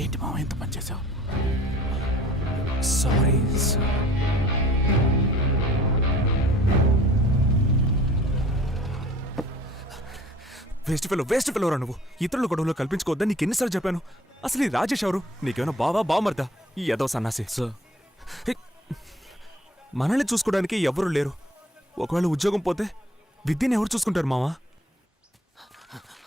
ఏంటి మామ ఎంత పని చేసావు? Sorry sir. వేస్ట్ ఫెలో రా నువ్వు. ఇతరుల గొడవలో కల్పించుకోవద్దని నీకు ఎన్నిసార్లు చెప్పాను? అసలు ఈ రాజేష్ ఎవరు? నీకేమైనా బావమర్దా? ఈ ఏదో సన్నాసి సార్. మనల్ని చూసుకోవడానికి ఎవరు లేరు. ఒకవేళ ఉద్యోగం పోతే విద్యను ఎవరు చూసుకుంటారు మావా?